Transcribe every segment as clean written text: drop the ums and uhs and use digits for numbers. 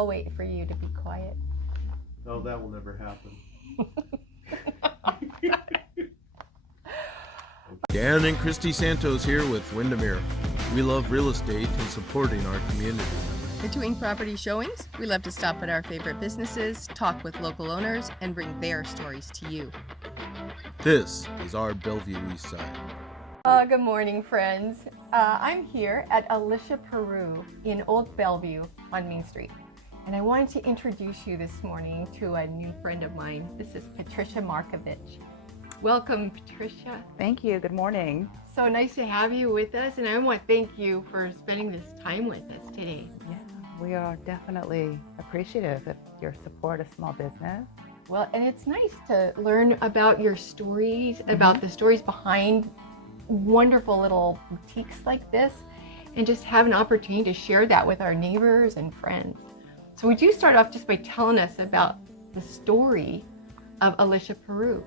I'll wait for you to be quiet. Oh, that will never happen. Dan and Christy Santos here with Windermere. We love real estate and supporting our community. Between property showings, we love to stop at our favorite businesses, talk with local owners, and bring their stories to you. This is our Bellevue Eastside. Good morning, friends. I'm here at Alicia Peru in Old Bellevue on Main Street. And I wanted to introduce you this morning to a new friend of mine. This is Patricia Markevitch. Welcome, Patricia. Thank you. Good morning. So nice to have you with us, and I want to thank you for spending this time with us today. Yeah, we are definitely appreciative of your support of small business. Well, and it's nice to learn about your stories, about the stories behind wonderful little boutiques like this, and just have an opportunity to share that with our neighbors and friends. So would you start off just by telling us about the story of Alicia Peru?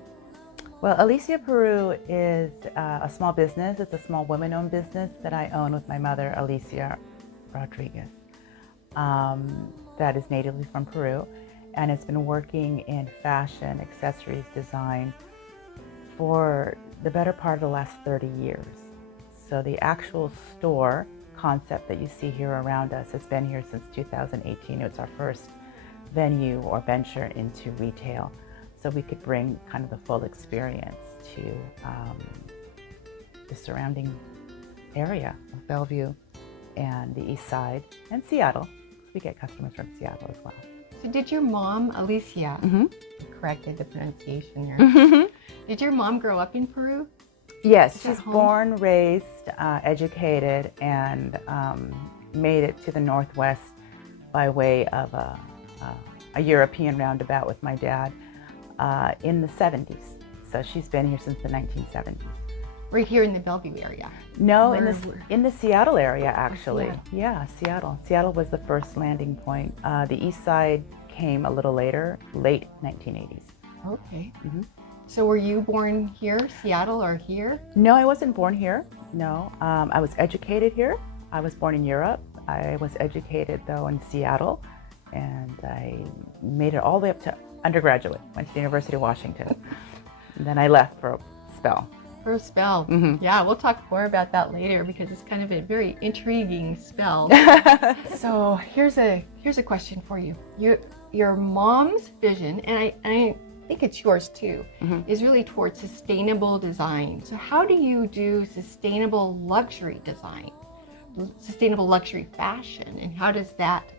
Well, Alicia Peru is a small business. It's a small women-owned business that I own with my mother, Alicia Rodriguez, that is natively from Peru, and has been working in fashion, accessories, design for the better part of the last 30 years. So the actual store concept that you see here around us has been here since 2018. It's our first venue or venture into retail. So we could bring kind of the full experience to the surrounding area of Bellevue and the Eastside and Seattle. We get customers from Seattle as well. So did your mom, Alicia, corrected the pronunciation there. Did your mom grow up in Peru? Yes, she's born, raised, educated, and made it to the Northwest by way of a European roundabout with my dad. In the 70s. So she's been here since the 1970s. Right here in the Bellevue area? No, in the Seattle area, actually. Seattle. Yeah, Seattle. Seattle was the first landing point. The East Side came a little later, late 1980s. Okay. So were you born here, Seattle, or here? No, I wasn't born here. No, I was educated here. I was born in Europe. I was educated, though, in Seattle. And I made it all the way up to undergraduate, went to the University of Washington. And then I left for a spell. For a spell. Yeah, we'll talk more about that later because it's kind of a very intriguing spell. So here's a question for you. Your mom's vision, and I think it's yours too, is really towards sustainable design. So how do you do sustainable luxury design, sustainable luxury fashion, and how does that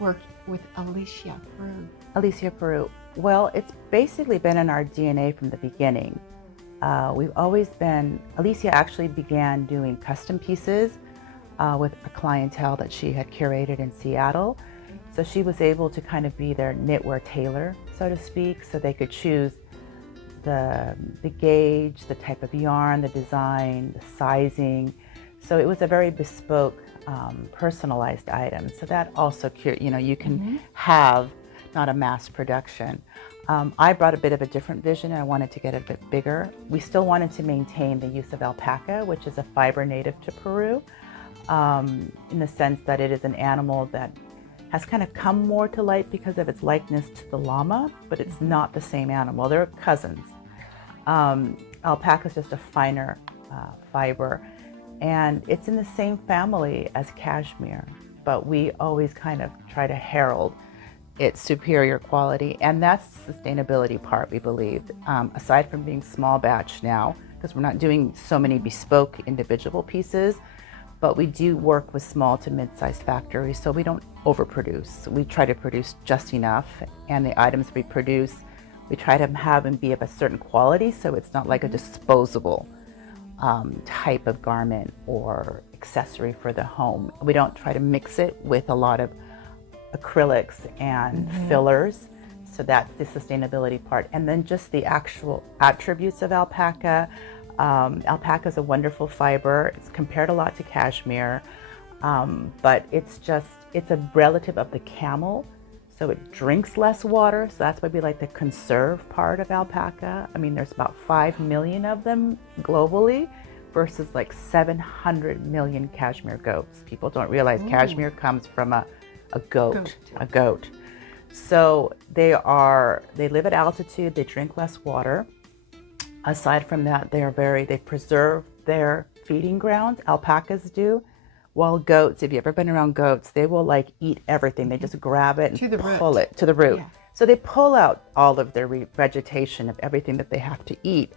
work with Alicia Peru? Alicia Peru. Well, it's basically been in our DNA from the beginning. We've always been, Alicia actually began doing custom pieces with a clientele that she had curated in Seattle. So she was able to kind of be their knitwear tailor, so to speak, so they could choose the gauge, the type of yarn, the design, the sizing. So it was a very bespoke, personalized item. So that also, you can have not a mass production. I brought a bit of a different vision, and I wanted to get it a bit bigger. We still wanted to maintain the use of alpaca, which is a fiber native to Peru, in the sense that it is an animal that has kind of come more to light because of its likeness to the llama, but it's not the same animal. They're cousins. Alpaca is just a finer fiber, and it's in the same family as cashmere, but we always kind of try to herald its superior quality, and that's the sustainability part, we believe. Aside from being small batch now, because we're not doing so many bespoke individual pieces, but we do work with small to mid-sized factories, so we don't overproduce. We try to produce just enough, and the items we produce, we try to have them be of a certain quality, so it's not like a disposable type of garment or accessory for the home. We don't try to mix it with a lot of acrylics and fillers. So that's the sustainability part. And then just the actual attributes of alpaca. Alpaca is a wonderful fiber. It's compared a lot to cashmere, but it's a relative of the camel. So it drinks less water. So that's why we like the conserve part of alpaca. I mean, there's about 5 million of them globally versus like 700 million cashmere goats. People don't realize cashmere comes from a a goat. A goat. So they live at altitude, they drink less water. Aside from that, they preserve their feeding grounds. Alpacas do. While goats, if you've ever been around goats, they will like eat everything. They just grab it and pull it to the root. Yeah. So they pull out all of their vegetation of everything that they have to eat.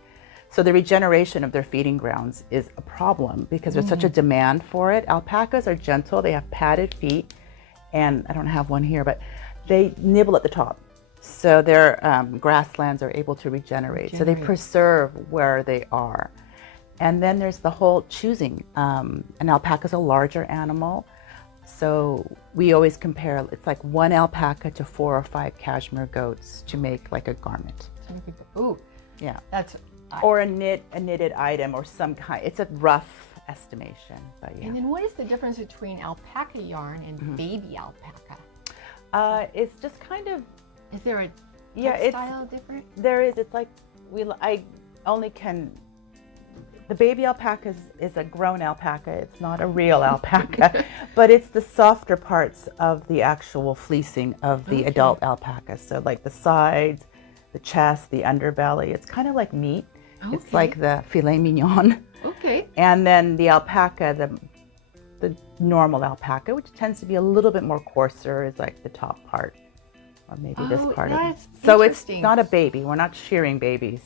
So the regeneration of their feeding grounds is a problem because there's such a demand for it. Alpacas are gentle. They have padded feet. And I don't have one here, but they nibble at the top. So their grasslands are able to regenerate. So they preserve where they are. And then there's the whole choosing. An alpaca is a larger animal. So we always compare, it's like one alpaca to 4 or 5 cashmere goats to make like a garment. Ooh, Yeah. that's. Or a knitted item or some kind. It's a rough estimation, but yeah. And then what is the difference between alpaca yarn and baby alpaca? It's just kind of, Is there a yeah, textile different? there is, it's like, I only can, the baby alpaca is a grown alpaca. It's not a real alpaca, but it's the softer parts of the actual fleecing of the adult alpaca. So like the sides, the chest, the underbelly, it's kind of like meat. It's like the filet mignon. Okay. And then the alpaca, the normal alpaca, which tends to be a little bit more coarser, is like the top part, or maybe this part of it. That's So it's interesting. not a baby. We're not shearing babies.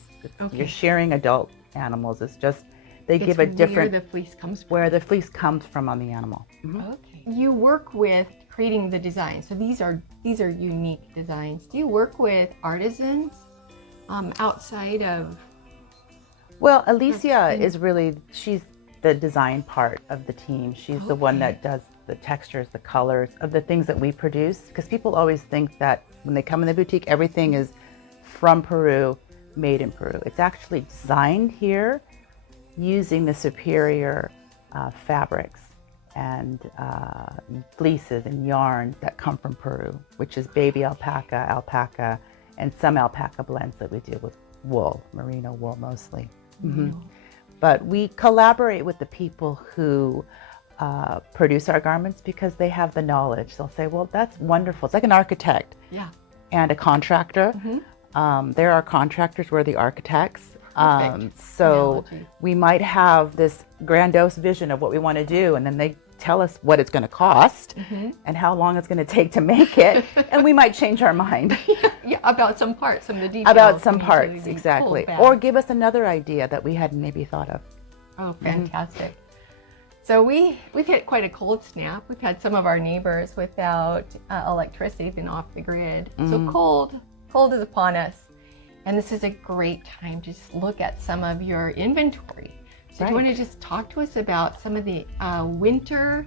You're shearing adult animals. It's just they give a different where the fleece comes from. where the fleece comes from on the animal. Okay. You work with creating the design. So these are unique designs. Do you work with artisans outside of? Well, Alicia is really, she's the design part of the team. She's the one that does the textures, the colors of the things that we produce. Because people always think that when they come in the boutique, everything is from Peru, made in Peru. It's actually designed here using the superior fabrics and fleeces and yarns that come from Peru, which is baby alpaca, and some alpaca blends that we do with wool, merino wool mostly. But we collaborate with the people who produce our garments because they have the knowledge. They'll say, well, that's wonderful. It's like an architect and a contractor. There are contractors, we're the architects. So we might have this grandiose vision of what we want to do, and then they tell us what it's going to cost and how long it's going to take to make it, and we might change our mind. About some parts, some of the details. About some can parts, usually be exactly. pulled back. Or give us another idea that we hadn't maybe thought of. Oh, fantastic. So we've hit quite a cold snap. We've had some of our neighbors without electricity, been off the grid. So cold is upon us. And this is a great time to just look at some of your inventory. So do you want to just talk to us about some of the winter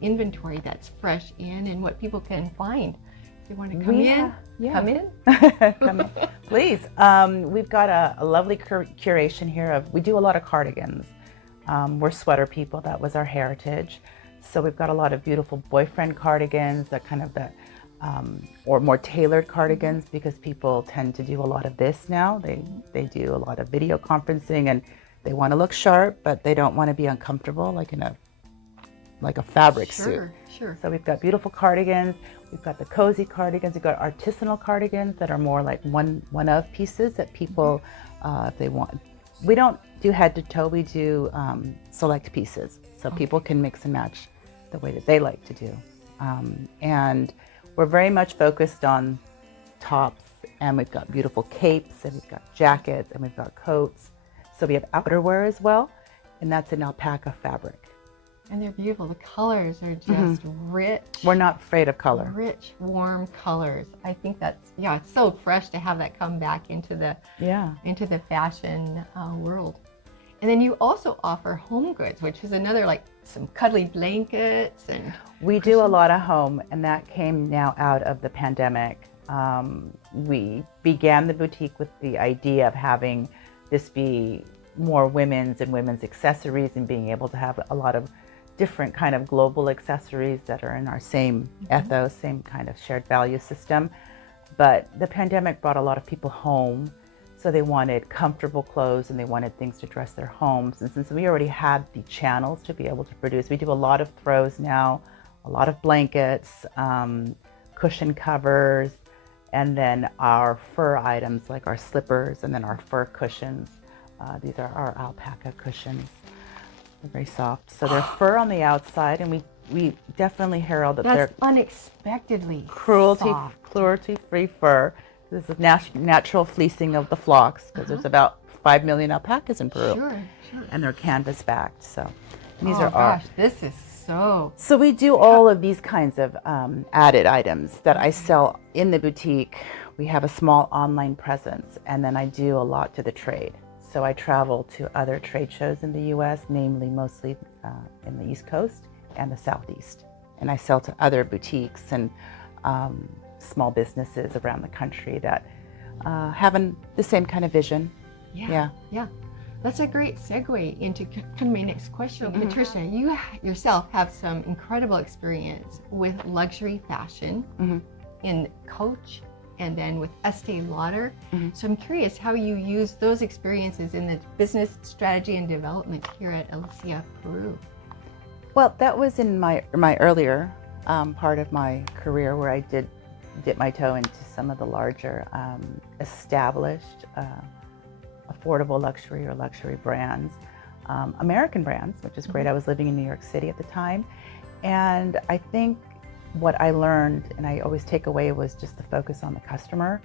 inventory that's fresh in and what people can find? If you want to come in, come in. Come in, please. We've got a lovely curation here we do a lot of cardigans. We're sweater people, that was our heritage. So we've got a lot of beautiful boyfriend cardigans, that kind of or more tailored cardigans, because people tend to do a lot of this now. They do a lot of video conferencing and they want to look sharp, but they don't want to be uncomfortable like a fabric suit. Sure. So we've got beautiful cardigans. We've got the cozy cardigans. We've got artisanal cardigans that are more like one of pieces that people, if they want. We don't do head to toe. We do select pieces, so people can mix and match the way that they like to do. And we're very much focused on tops, and we've got beautiful capes, and we've got jackets, and we've got coats. So we have outerwear as well, and that's in alpaca fabric. And they're beautiful. The colors are just rich. We're not afraid of color. Rich, warm colors. I think that's, it's so fresh to have that come back into the fashion world. And then you also offer home goods, which is another, like some cuddly blankets and we do a lot of home, and that came now out of the pandemic. We began the boutique with the idea of having this be more women's accessories, and being able to have a lot of different kind of global accessories that are in our same ethos, same kind of shared value system. But the pandemic brought a lot of people home, so they wanted comfortable clothes and they wanted things to dress their homes. And since we already had the channels to be able to produce, we do a lot of throws now, a lot of blankets, cushion covers, and then our fur items like our slippers and then our fur cushions. These are our alpaca cushions. They're very soft. So they're fur on the outside, and we definitely herald that That's they're unexpectedly soft. cruelty-free fur. This is natural fleecing of the flocks, because there's about 5 million alpacas in Peru. Sure. And they're canvas backed. So these Oh are our. gosh, this is so. So we do all of these kinds of added items that I sell in the boutique. We have a small online presence, and then I do a lot to the trade. So I travel to other trade shows in the U.S., namely mostly in the East Coast and the Southeast. And I sell to other boutiques and small businesses around the country that have the same kind of vision. Yeah. That's a great segue into kind of my next question. Patricia, you yourself have some incredible experience with luxury fashion in Coach and then with Estee Lauder. So I'm curious how you use those experiences in the business strategy and development here at Alicia Peru. Well, that was in my earlier part of my career, where I did dip my toe into some of the larger established affordable luxury or luxury brands, American brands, which is great. I was living in New York City at the time, and I think what I learned, and I always take away, was just the focus on the customer.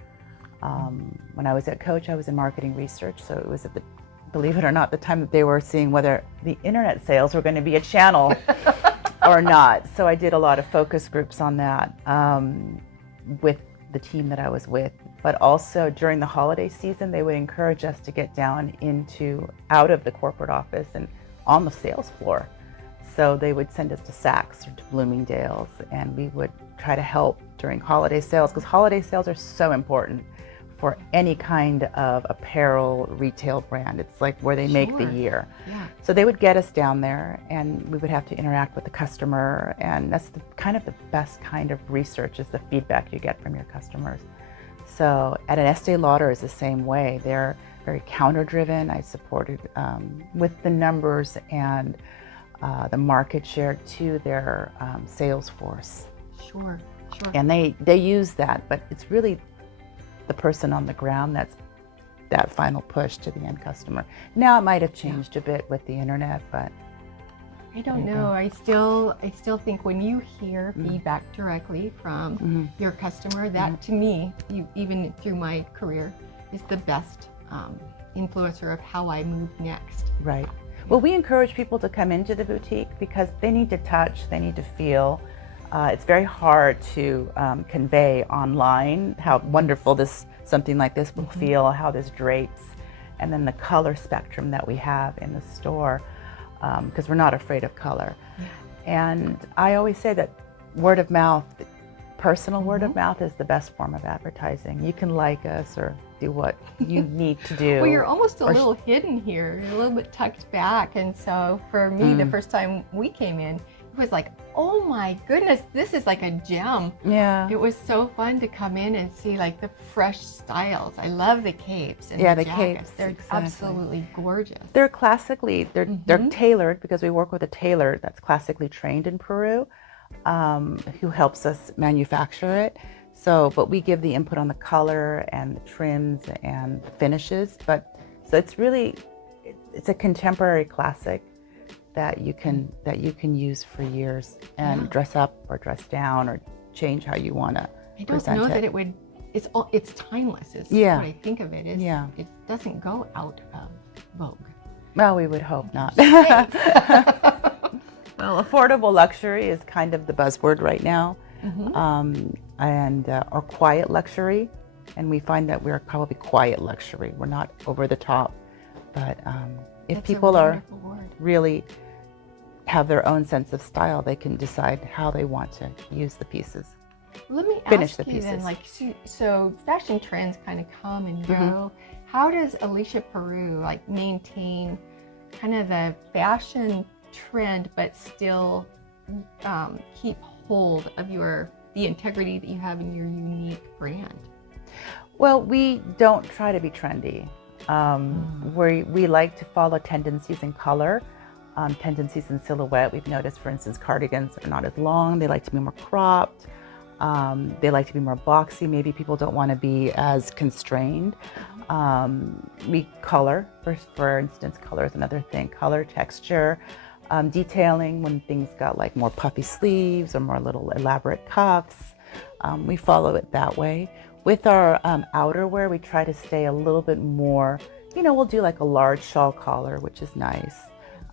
When I was at Coach, I was in marketing research, so it was believe it or not, the time that they were seeing whether the internet sales were going to be a channel or not. So I did a lot of focus groups on that with the team that I was with. But also during the holiday season, they would encourage us to get down out of the corporate office and on the sales floor. So they would send us to Saks or to Bloomingdale's, and we would try to help during holiday sales, because holiday sales are so important for any kind of apparel retail brand. It's like where they make the year. Yeah. So they would get us down there, and we would have to interact with the customer, and that's the best kind of research, is the feedback you get from your customers. So at an Estee Lauder is the same way. They're very counter-driven. I supported with the numbers and the market share to their sales force. Sure. And they use that, but it's really the person on the ground that's that final push to the end customer. Now it might have changed a bit with the internet, but I don't know. I still think when you hear feedback directly from your customer, that to me, even through my career, is the best influencer of how I move next. Right. Well, we encourage people to come into the boutique because they need to touch, they need to feel. It's very hard to convey online how wonderful something like this will feel, how this drapes, and then the color spectrum that we have in the store, because we're not afraid of color. And I always say that word of mouth, personal word of mouth, is the best form of advertising. You can like us or do what you need to do. Well, you're almost a little hidden here. You're a little bit tucked back. And so for me, the first time we came in, it was like, oh my goodness, this is like a gem. Yeah. It was so fun to come in and see like the fresh styles. I love the capes and the jackets. capes. They're exactly. absolutely gorgeous. They're classically, they're tailored, because we work with a tailor that's classically trained in Peru, who helps us manufacture it. So, but we give the input on the color and the trims and the finishes. So it's a contemporary classic that you can use for years and dress up or dress down or change how you want to present it. I don't know that it would. It's timeless. Is Yeah. what I think of it. Is Yeah. It doesn't go out of vogue. Well, we would hope not. Well, affordable luxury is kind of the buzzword right now, or quiet luxury, and we find that we're probably quiet luxury. We're not over the top, but if That's people a are wonderful word. really have their own sense of style, they can decide how they want to use the pieces. Let me Finish ask the you then, pieces. like, so fashion trends kind of come and go. How does Alicia Peru like maintain kind of the fashion trend, but still keep hold of the integrity that you have in your unique brand? Well, we don't try to be trendy. We like to follow tendencies in color. tendencies in silhouette. We've noticed, for instance, cardigans are not as long. They like to be more cropped. They like to be more boxy. Maybe people don't want to be as constrained. We color, for instance, color is another thing. Color, texture, detailing when things got like more puffy sleeves or more little elaborate cuffs. We follow it that way. With our outerwear, we try to stay a little bit more, we'll do like a large shawl collar, which is nice.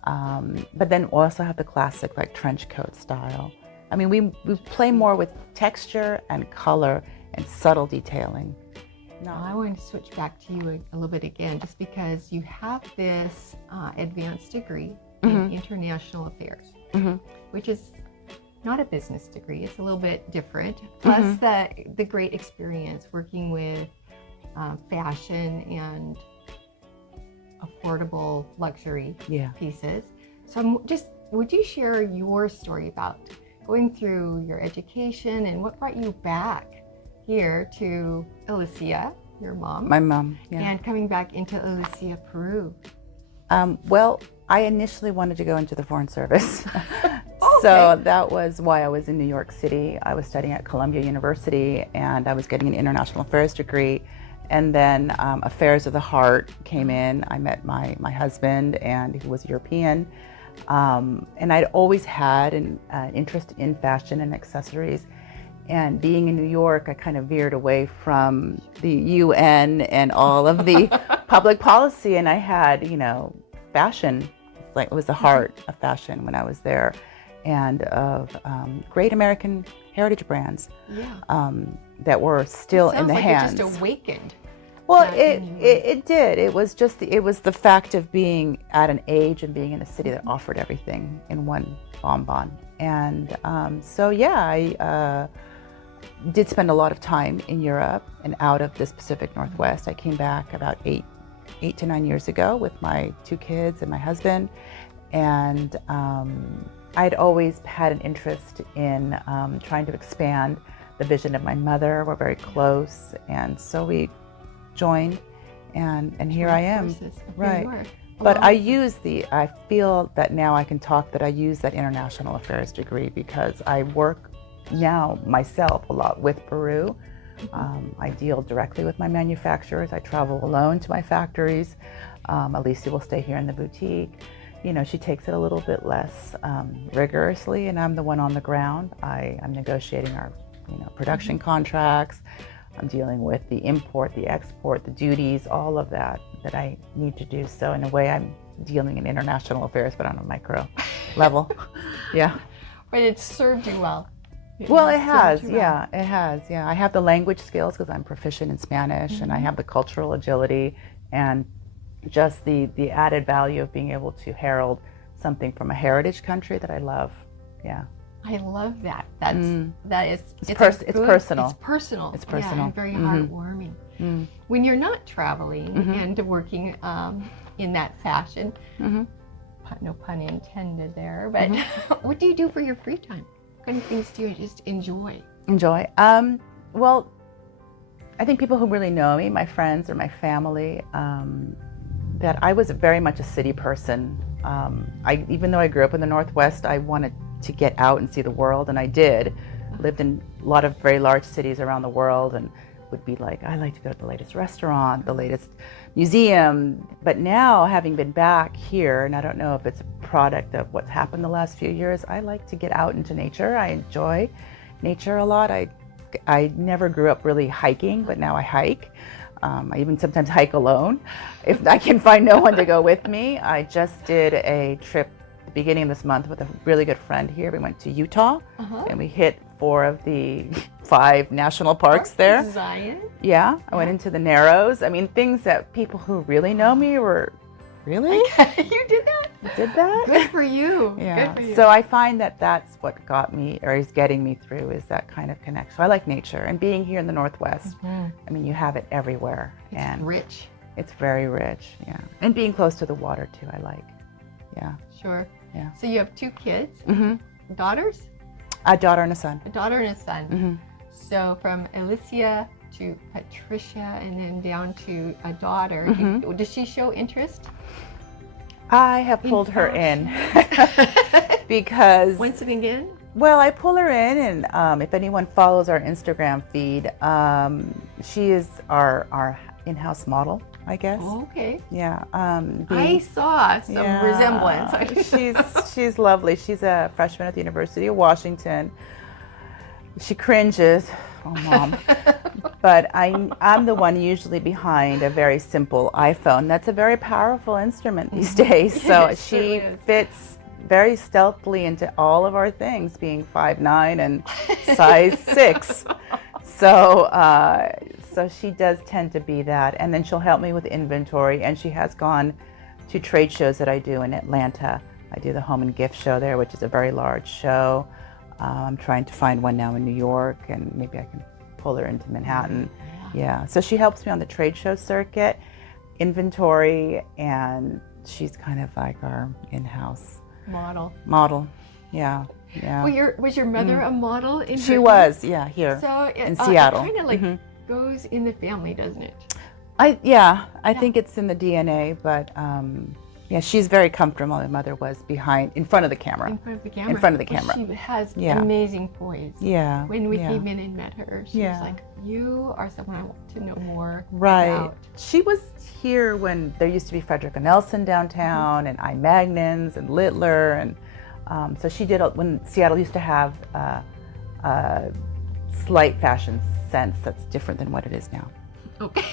But then also have the classic like trench coat style. I mean, we play more with texture and color and subtle detailing. No, I want to switch back to you a little bit again, just because you have this advanced degree in international affairs, which is not a business degree. It's a little bit different. Plus the great experience working with fashion and affordable luxury pieces. So would you share your story about going through your education and what brought you back here to Alicia, your mom? My mom, and coming back into Alicia Peru? Well, I initially wanted to go into the Foreign Service. So that was why I was in New York City. I was studying at Columbia University and I was getting an international affairs degree. And then Affairs of the Heart came in. I met my husband, and he was European. And I'd always had an interest in fashion and accessories. And being in New York, I kind of veered away from the UN and all of the public policy. And I had, fashion, like it was the heart of fashion when I was there, and of great American heritage brands that were still in the hands. It just awakened. Well, it did. It was just the fact of being at an age and being in a city that offered everything in one bonbon. And I did spend a lot of time in Europe and out of this Pacific Northwest. I came back about 8 to 9 years ago with my 2 kids and my husband. And I'd always had an interest in trying to expand the vision of my mother. We're very close. And so we joined, and here I am. Right. But I feel that now I can talk that I use that international affairs degree because I work now myself a lot with Peru. I deal directly with my manufacturers. I travel alone to my factories. Alicia will stay here in the boutique. She takes it a little bit less rigorously, and I'm the one on the ground. I'm negotiating our production contracts. I'm dealing with the import, the export, the duties, all of that I need to do. So in a way, I'm dealing in international affairs, but on a micro level. Yeah. But it's served you well. Well, it has. Yeah, it has. Yeah, I have the language skills because I'm proficient in Spanish, and I have the cultural agility and just the added value of being able to herald something from a heritage country that I love. Yeah. I love that. It's personal. It's personal. And very heartwarming. When you're not traveling and working in that fashion, no pun intended there, but what do you do for your free time? What kind of things do you just enjoy? Well, I think people who really know me, my friends or my family, that I was very much a city person. Even though I grew up in the Northwest, I wanted to get out and see the world, and I did. Lived in a lot of very large cities around the world, and would be like, I like to go to the latest restaurant, the latest museum. But now, having been back here, and I don't know if it's a product of what's happened the last few years, I like to get out into nature. I enjoy nature a lot. I never grew up really hiking, but now I hike. I even sometimes hike alone if I can find no one to go with me. I just did a trip at the beginning of this month with a really good friend here. We went to Utah and we hit 4 of the 5 national parks there. Zion? Yeah, I went into the Narrows. I mean, things that people who really know me were, really? You did that? You did that? Good for you. Yeah. Good for you. So I find that that's what got me, or is getting me through, is that kind of connection. I like nature, and being here in the Northwest, I mean, you have it everywhere. It's rich. It's very rich, yeah. And being close to the water too, I like. Yeah. Sure. Yeah. So you have 2 kids, daughters? A daughter and a son. A daughter and a son. So from Alicia to Patricia and then down to a daughter. Does she show interest? I have pulled her in because Once and again? well, I pull her in, and if anyone follows our Instagram feed, she is our in-house model, I guess. Okay. Yeah. I saw some resemblance. She's lovely. She's a freshman at the University of Washington. She cringes, oh mom, but I'm the one usually behind a very simple iPhone. That's a very powerful instrument these days. So It she certainly is. fits very stealthily into all of our things, being 5'9" and size 6. So she does tend to be that, and then she'll help me with inventory. And she has gone to trade shows that I do in Atlanta. I do the home and gift show there, which is a very large show. I'm trying to find one now in New York, and maybe I can pull her into Manhattan. Yeah, so she helps me on the trade show circuit, inventory, and she's kind of like our in-house model. Yeah. Well, was your mother a model in She her was, yeah, here So in Seattle. It kind of like goes in the family, doesn't it? I think it's in the DNA, but yeah, she's very comfortable. My mother was in front of the camera. In front of the camera. In front of the Well, camera. she has Yeah. amazing poise. Yeah. When we yeah. came in and met her, she was Yeah. like, "You are someone I want to know more Right. about." She was here when there used to be Frederick and Nelson downtown, and I. Magnons and Littler, and so she did when Seattle used to have a slight fashion sense that's different than what it is now. Okay.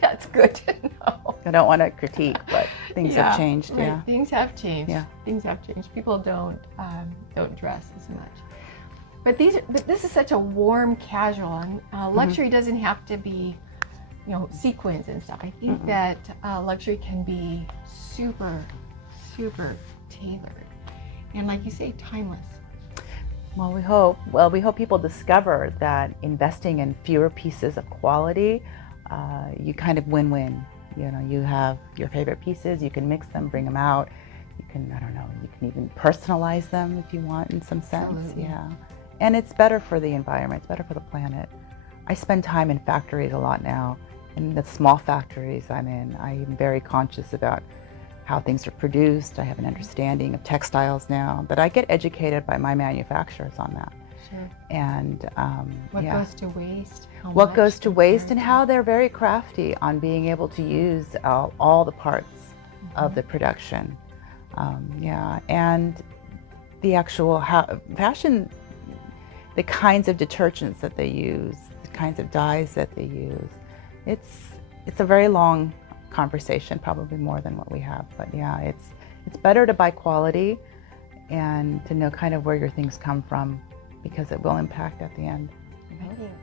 That's good to know. I don't want to critique, but things Yeah, have changed. right. Yeah. Things have changed. Yeah. Things have changed. People don't dress as much. But this is such a warm, casual, and luxury doesn't have to be, sequins and stuff. I think that luxury can be super, super tailored, and like you say, timeless. Well, we hope people discover that investing in fewer pieces of quality, you kind of win-win. You have your favorite pieces, you can mix them, bring them out. You can, you can even personalize them if you want in some sense. Absolutely. Yeah. And it's better for the environment, it's better for the planet. I spend time in factories a lot now. In the small factories I'm in, I am very conscious about how things are produced. I have an understanding of textiles now, but I get educated by my manufacturers on that. Sure. And What goes to waste? what goes to waste, and how they're very crafty on being able to use all the parts of the production. And the actual fashion, the kinds of detergents that they use, the kinds of dyes that they use. It's a very long conversation, probably more than what we have. But yeah, it's better to buy quality and to know kind of where your things come from, because it will impact at the end.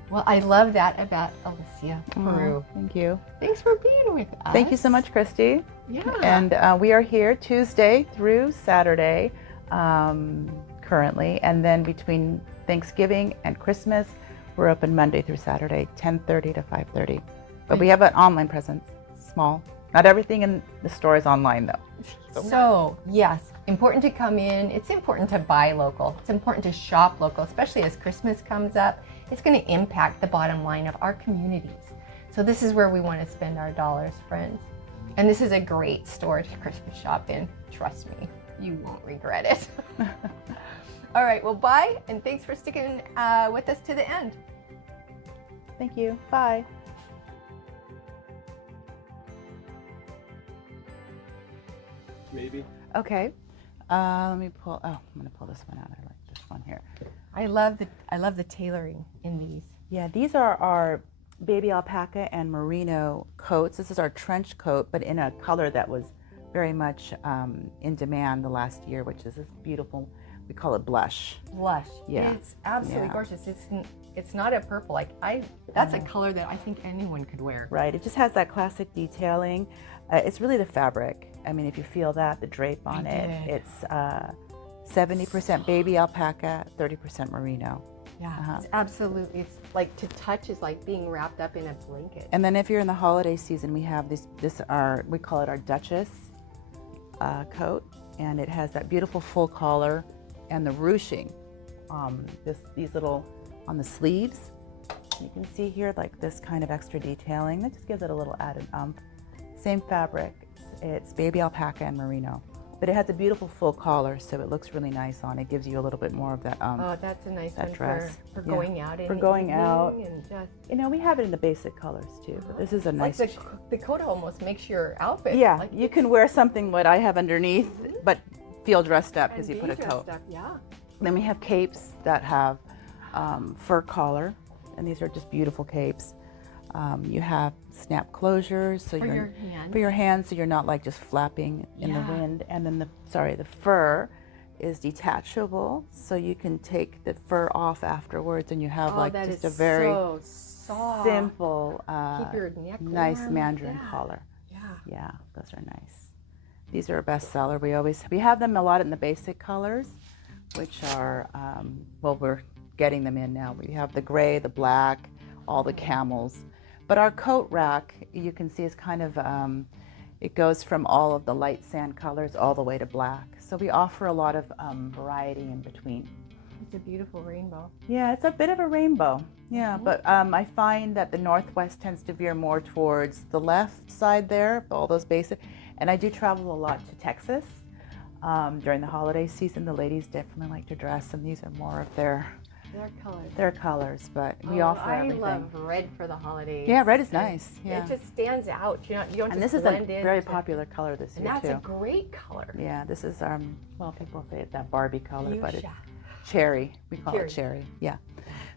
Well, I love that about Alicia Peru. Thank you. Thanks for being with us. Thank you so much, Christy. Yeah. And we are here Tuesday through Saturday currently, and then between Thanksgiving and Christmas, we're open Monday through Saturday, 10:30 to 5:30. But we have an online presence, small. Not everything in the store is online though. So, yes, important to come in. It's important to buy local. It's important to shop local, especially as Christmas comes up. It's going to impact the bottom line of our communities. So this is where we want to spend our dollars, friends. And this is a great store to Christmas shop in. Trust me, you won't regret it. All right, well, bye, and thanks for sticking with us to the end. Thank you. Bye. Maybe. Okay. Let me pull. Oh, I'm going to pull this one out. I like this one here. I love the tailoring in these. Yeah, these are our baby alpaca and merino coats. This is our trench coat, but in a color that was very much in demand the last year, which is this beautiful, we call it blush. Blush. Yeah. It's absolutely Yeah. gorgeous. It's not a purple. That's a color that I think anyone could wear. Right, it just has that classic detailing. It's really the fabric. I mean, if you feel that, the drape on it, did. it's 70% baby alpaca, 30% merino. Yeah, it's absolutely. It's like to touch is like being wrapped up in a blanket. And then if you're in the holiday season, we have we call it our Duchess coat, and it has that beautiful full collar and the ruching. These little on the sleeves. You can see here like this kind of extra detailing that just gives it a little added umph. Same fabric, It's baby alpaca and merino. But it has a beautiful full collar, so it looks really nice on. It gives you a little bit more of that Oh, that's a nice that one dress. for Yeah. going out in For the going evening out. and just We have it in the basic colors too, but this is a it's nice. like the coat almost makes your outfit. Yeah, like you can wear something what I have underneath, but feel dressed up because and you put a be dressed coat. up, yeah. Then we have capes that have fur collar, and these are just beautiful capes. You have snap closures, so For you're your hands. for your hands, so you're not like just flapping in the Yeah. wind. And then the fur is detachable, so you can take the fur off afterwards, and you have like that just is a very so soft. simple, Keep your neck nice warm. mandarin Yeah. collar. Yeah. Yeah, those are nice. These are a bestseller. We have them a lot in the basic colors, which are we're getting them in now. We have the gray, the black, all the camels. But our coat rack, you can see, is kind of it goes from all of the light sand colors all the way to black. So we offer a lot of variety in between. It's a beautiful rainbow. Yeah, it's a bit of a rainbow. Yeah, but I find that the Northwest tends to veer more towards the left side there, all those basic. And I do travel a lot to Texas during the holiday season. The ladies definitely like to dress, and these are more of their colors. But we offer everything. I love red for the holidays. Yeah, red is And nice. Yeah. It just stands out. You don't And just this is a blend in. very popular color this And year that's too. a great color. Yeah, this is people say it's that Barbie color, but it's Fuchsia. cherry. We call Cherry. it cherry. Yeah.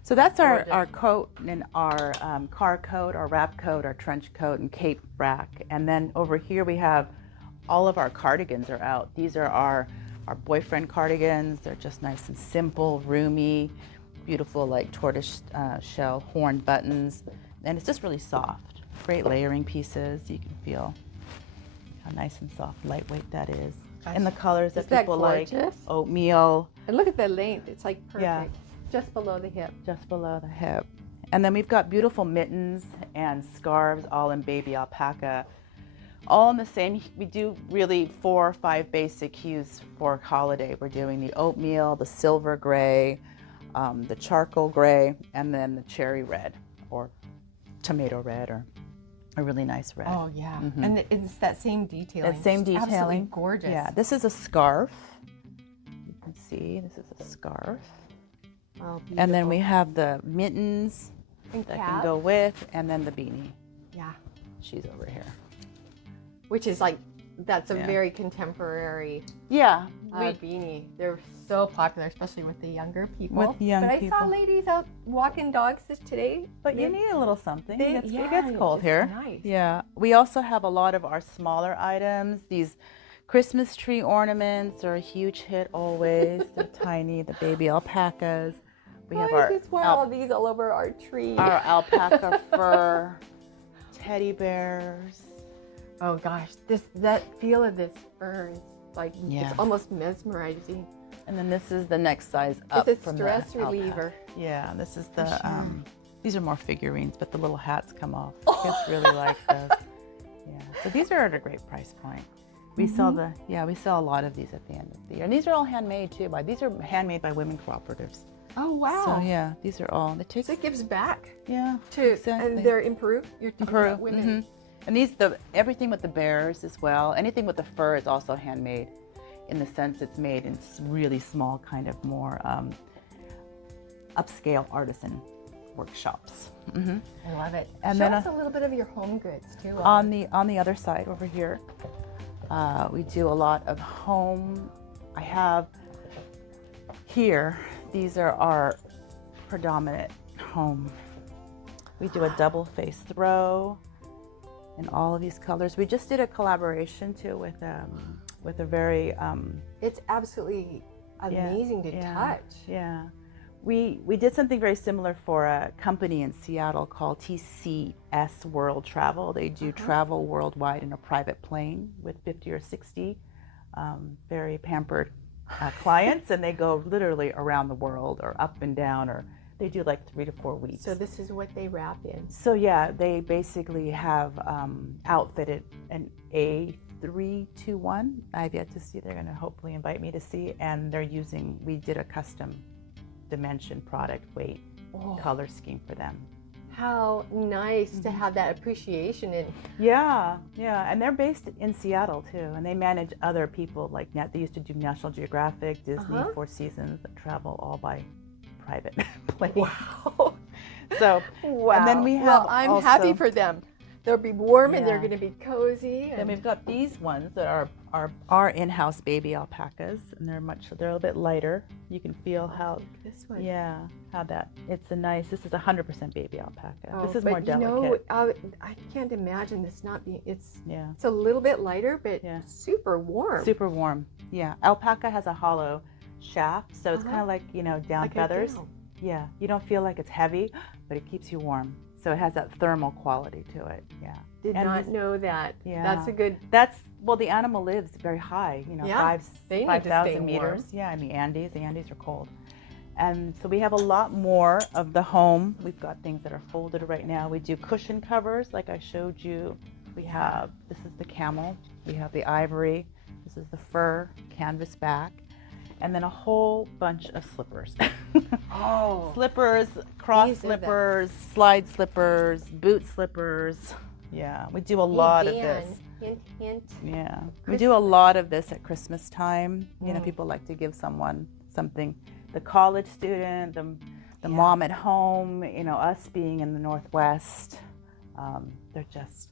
So that's our Gorgeous. coat and our car coat, our wrap coat, our trench coat, and cape rack. And then over here we have all of our cardigans are out. These are our boyfriend cardigans. They're just nice and simple, roomy, beautiful like tortoise shell horn buttons. And it's just really soft. Great layering pieces. You can feel how nice and soft, lightweight that is. And the colors that Isn't that people like, gorgeous? oatmeal, And look at the length. It's like perfect. Yeah. Just below the hip. just below the hip. And then we've got beautiful mittens and scarves, all in baby alpaca, all in the same. We do really 4 or 5 basic hues for holiday. We're doing the oatmeal, the silver gray, the charcoal gray, and then the cherry red or tomato red or a really nice red. Oh yeah. And it's that same detailing. That same It's absolutely detailing. gorgeous. Yeah, this is a scarf. You can see this is a scarf. Oh, And then beautiful. we have the mittens And that cap. can go with, and then the beanie. Yeah. She's over here. Which is like, that's a Yeah. very contemporary Yeah, beanie. They're so popular, especially with the younger people. With young but I saw people. ladies out walking dogs today. but you need a little something. They- it yeah, gets cold it's here. nice. Yeah, we also have a lot of our smaller items. These Christmas tree ornaments are a huge hit always. They're tiny. The baby alpacas. We have I our just want all these all over our tree. our alpaca fur teddy bears. Oh gosh, that feel of this fur is like Yeah. it's almost mesmerizing. And then this is the next size up It's a from stress the alpaca. reliever. Yeah, this is the sure. these are more figurines, but the little hats come off. Kids really like those. Yeah. So these are at a great price point. We sell we sell a lot of these at the end of the year. And these are all handmade too. These are handmade by women cooperatives. Oh wow. So yeah, these are all it takes So it gives back yeah. to exactly. and they're in Peru. You're talking Peru. about women. And everything with the bears as well. Anything with the fur is also handmade, in the sense it's made in really small, kind of more upscale artisan workshops. I love it. And Show then, us a little bit of your home goods too. On the other side over here, we do a lot of home. I have here. These are our predominant home. We do a double face throw in all of these colors. We just did a collaboration too with a very It's absolutely amazing to touch. Yeah. We did something very similar for a company in Seattle called TCS World Travel. They do travel worldwide in a private plane with 50 or 60 very pampered clients, and they go literally around the world or up and down, or they do like 3 to 4 weeks. So this is what they wrap in. So yeah, they basically have outfitted an A321. I've yet to see. They're going to hopefully invite me to see, and we did a custom dimension, product, weight, color scheme for them. How nice to have that appreciation. And Yeah, and they're based in Seattle too, and they manage other people like they used to do National Geographic, Disney, Four Seasons, that travel all by private plane. wow. So, Wow. and then we have well, I'm also, happy for them. They'll be warm and they're Yeah. going to be cozy. Then And we've got these ones that are our in-house baby alpacas, and they're a little bit lighter. You can feel how, this one. how that, it's a nice, this is 100% baby alpaca. Oh, This is but more delicate. You know, I can't imagine this not being, it's a little bit lighter, but super warm. Super warm. Yeah. Alpaca has a hollow shaft, so it's kind of like, down like feathers. Yeah. You don't feel like it's heavy, but it keeps you warm. So it has that thermal quality to it. Yeah. Did not know that. Yeah. That's a good. Well, the animal lives very high, they need to stay 5,000 warm. meters. Yeah, in the Andes. The Andes are cold. And so we have a lot more of the home. We've got things that are folded right now. We do cushion covers like I showed you. We have, this is the camel. We have the ivory. This is the fur, canvas back. And then a whole bunch of slippers. Oh. Slippers, cross These are slippers, slide slippers, boot slippers. Yeah, we do a lot of this. Hint, hint. Yeah, we do a lot of this at Christmas time. People like to give someone something. The college student, the mom at home, us being in the Northwest, they're just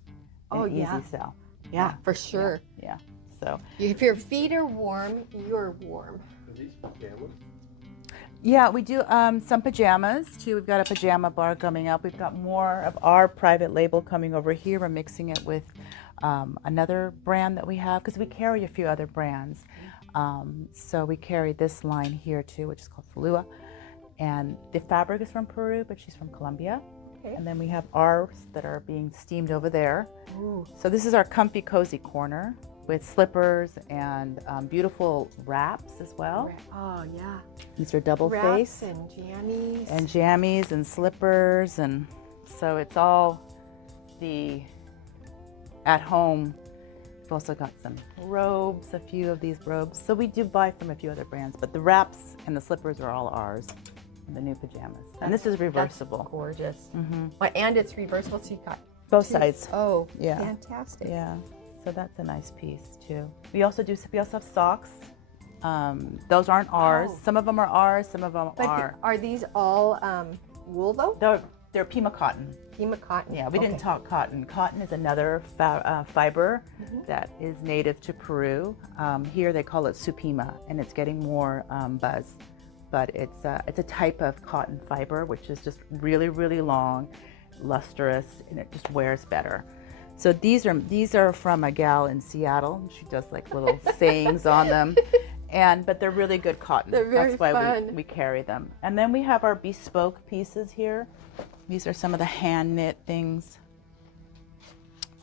an easy sell. Yeah, for sure. Yeah. So if your feet are warm, you're warm. Are these pajamas? yeah, we do some pajamas too. We've got a pajama bar coming up. We've got more of our private label coming over here. We're mixing it with another brand that we have because we carry a few other brands. So we carry this line here too, which is called Falua. And the fabric is from Peru, but she's from Colombia. Okay. And then we have ours that are being steamed over there. Ooh. So this is our comfy, cozy corner with slippers and beautiful wraps as well. Oh, yeah. These are double Wraps face. and jammies. And jammies and slippers. And so it's all the at home. We've also got some robes, a few of these robes. So we do buy from a few other brands, but the wraps and the slippers are all ours. And the new pajamas. And this is reversible. That's gorgeous. Mm-hmm. And it's reversible, so you've got Both sides. Oh, Yeah. fantastic. Yeah. So that's a nice piece too. We also have socks. Those aren't ours. Oh. Some of them are ours. Some of them But are these all wool though? They're Pima cotton. Pima cotton. Yeah, we didn't talk cotton. Cotton is another fiber that is native to Peru. Here they call it supima, and it's getting more buzz. But it's a type of cotton fiber which is just really, really long, lustrous, and it just wears better. So these are from a gal in Seattle. She does like little sayings on them, but they're really good cotton. They're very That's why fun. we carry them. And then we have our bespoke pieces here. These are some of the hand knit things.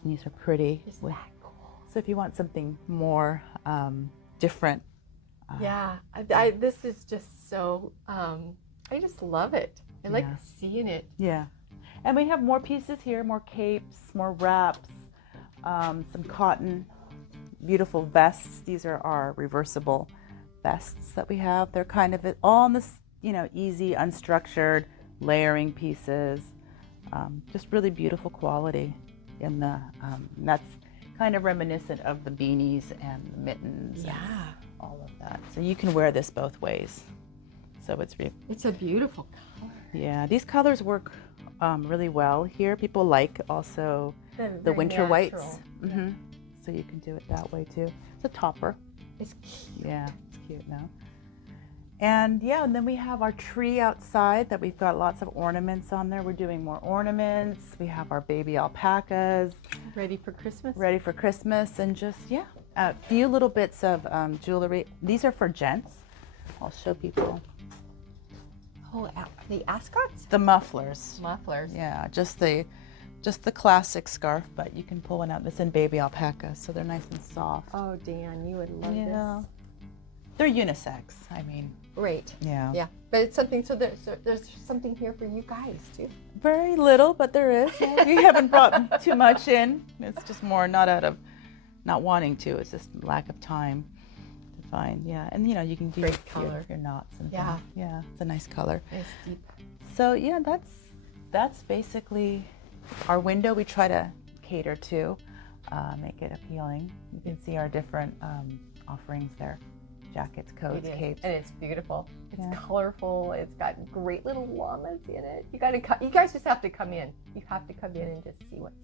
These are pretty. Isn't that cool? So if you want something more different. Yeah, this is just so, I just love it. I like seeing it. Yeah. And we have more pieces here, more capes, more wraps, some cotton, beautiful vests. These are our reversible vests that we have. They're kind of all in this, easy, unstructured layering pieces. Just really beautiful quality in the, that's kind of reminiscent of the beanies and the mittens. Yeah. And all of that. So you can wear this both ways. So It's a beautiful color. yeah, these colors work really well here. People like also the very winter whites. natural. Mm-hmm. So you can do it that way too. It's a topper. It's cute. Yeah, it's cute now. And and then we have our tree outside that we've got lots of ornaments on there. We're doing more ornaments. We have our baby alpacas. Ready for Christmas? Ready for Christmas, and just, a few little bits of jewelry. These are for gents. I'll show people. Oh, the ascots? The mufflers. Mufflers. Yeah, just the classic scarf, but you can pull one out. It's in baby alpaca, so they're nice and soft. Oh, Dan, you would love Yeah. this. They're unisex. I mean, Great. yeah. Yeah, but it's something, so there's something here for you guys too. Very little, but there is. We haven't brought too much in. It's just more not out of not wanting to. It's just lack of time to find. Yeah, and you can do Great color. your knots and Yeah. things. Yeah, it's a nice color. It's deep. So that's basically our window. We try to cater to, make it appealing. You can see our different offerings there. Jackets, coats, capes. And it's beautiful. It's Yeah. colorful. It's got great little llamas in it. You guys just have to come in. You have to come in and just see what's